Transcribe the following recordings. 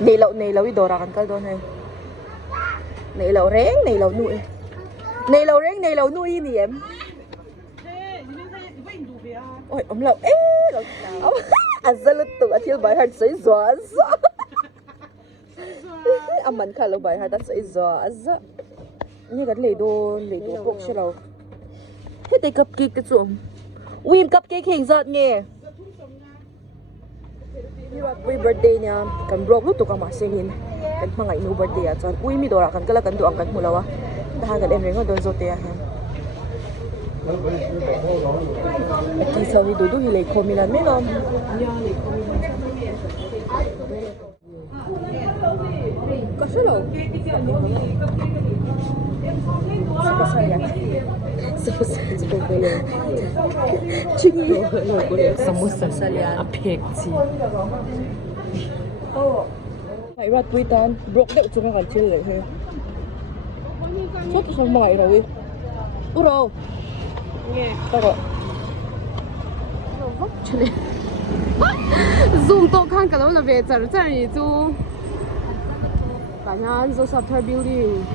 Nei lau idora kan kal don hai. Nei lau nui. Nei lau nui ni em. Ôi ông lau lau. Azalut tu atil bai har sei zwa. Aman kha lau bai har ta sei zwa. Ni kan le do pok she lau. Hết tay cupcake cái chuồng. Wim cupcake hình giật nghe. Ruatpuii birthday niya. Kan brok luto ka masingin. Kan mga inu birthday at son. Uy mi dora kan kala kan doang kan mulawa. Dahil kan emre ngon don zote ahem. At kisaw ni Dudu hilay komilan menom. Kasi lo. Samosa apekti. Ngày Ruatpuii tan brok dek chung kan chill le he. So to som mga irawi. Uro. Nge. Taro. Chale. Zoom to kan ka lo na ve char char ni chu. Kanyan zo Sapphire building.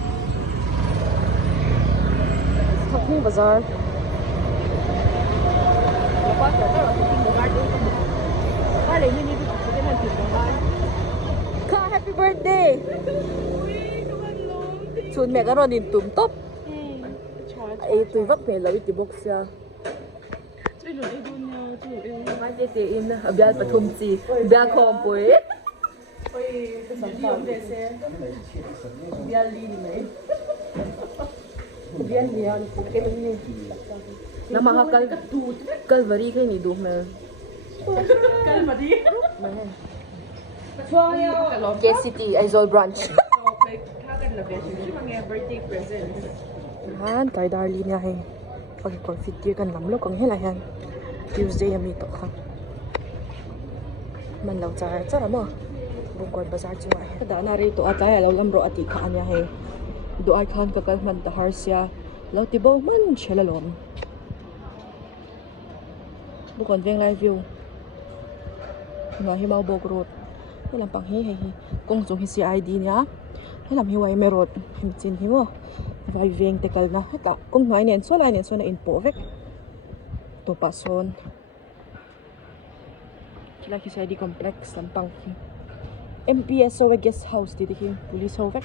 Ruatpuii bazaar. Ka happy birthday. Chun mẹ cái rồi nhìn tụm top. Ai tụi vấp mẹ lâu ít box ya. Mai cái gì in à biar pathum chi biar khom pui. Biar li ni mai. Biar li an cái ni. Nama hakal kalvari cái ni du me. Kalvari. City Aizawl branch. Han tay darling nga hay. Pag confit kia kan lam lo kang hela han. Tuesday ami to khang. Man law chara mo. Bungkod bazar chuwa. Da na ri to atay law lam ro ati kha anya hay. Do ai khan ka kal man ta harsia. Law tibo man chelalom. Bukon veng live view. Nga himaw bog road. Làm bằng hi công dụng hi ID nhá. Hay làm hiu ai mê rốt hình chín hiu. Vai vieng tekal na hết cả. Công nói nền số lại nền số là info vek. To pason. Kila hi ID complex làm bằng hi. MPSO guest house di hi police ho vek.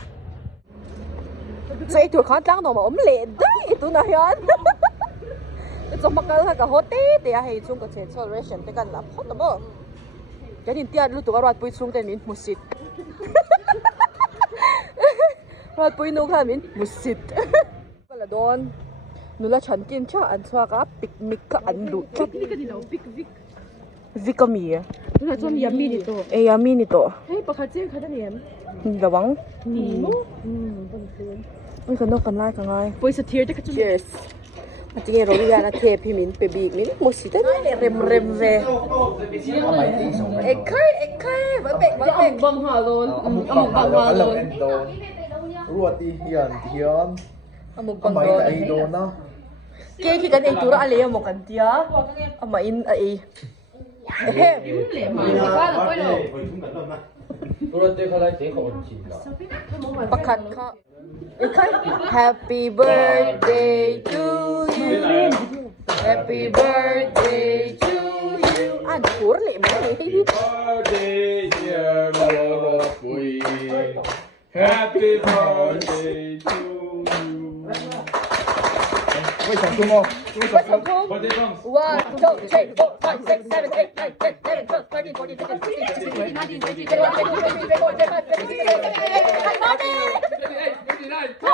Sa ito khan lang no ma omle dai ito na yan. Ito makal ka hotel te hi chung ka che celebration te kan la hot mo. Cái nhìn tiệt lúc tụi các Ruatpuii xuống tên mình một xịt. Ruatpuii nung ha mình một xịt. Cái là đón. Nó là chăn tin cha ăn xoa cá picnic cá ăn đủ. Picnic cái gì đâu picnic. Vicami à? Nó là trong yummy nito. Yummy nito. Hey, bakal sih kada ni em. Dạ vâng. Ôi cái nó cần like cả ngay. Voice thierte ka chung. Cheers. At nghe rồi bây giờ là thề phi mình pe big mình một xịt đấy rem về. Ekay vẫn bẹt Bang ha lon. Bang ha lon. Ruatpuii hian. Amuk bang Amai don. ai do na. Ke ki kan ei tura ale mo kan tia. Ama in ai. Ehem. Ruatpuii khalai te ko chin la. Pakhat kha. Ekay happy birthday to you. Happy birthday to you. An pur le mai. Birthday dear Ruatpuii. Happy birthday to you. Quay chồng chung không? Birthday songs. 1, 2, 3, 4, 5, 6, 7, 8, 9, 10, 11, 12, 13, 14, 15, 16, 17, 18, 19, 20, 21, 22, 23, 24, 25, 26, 27, 28, 29, 30, 31, 32, 33, 34, 35, 36, 37, 38, 39, 40.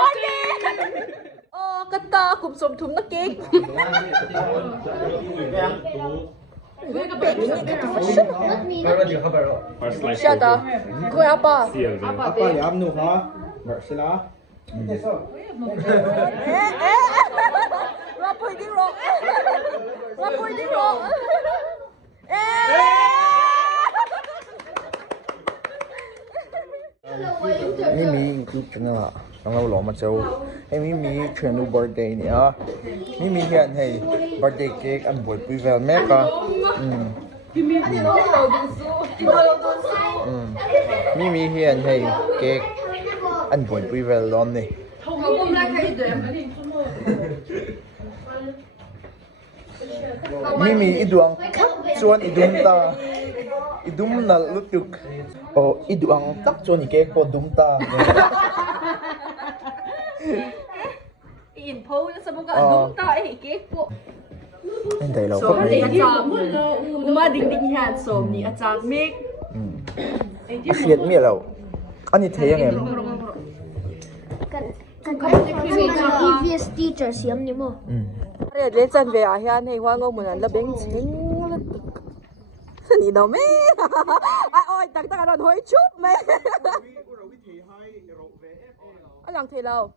Oh, kata kum som thum na cake. Siya ta. Kuya apa? Apa yam nu ha? Bersila. Ruatpuii đi rồi. Ruatpuii đi rồi. Mimi chừng là đang lâu lọ mà châu. Mimi chuyện lu birthday nè. Mimi hiện hay birthday cake ăn buổi vui vẻ mẹ cả. Mimi hiền hay cái anh buồn vui vẻ lắm này Mimi iduang chuan idum na lutuk iduang tak chuan ke ko dum ta in po sa mga adult tayo po. Hindi lang So, uma ding yan. So, ni atang make. Asyat mi law ani thayang em previous teachers yam ni mo. Rồi lên chân về à hiền hay hoa ngô một lần là bánh chính gì đâu mẹ ai ơi tặng tặng nó thôi chút mẹ anh làm thế nào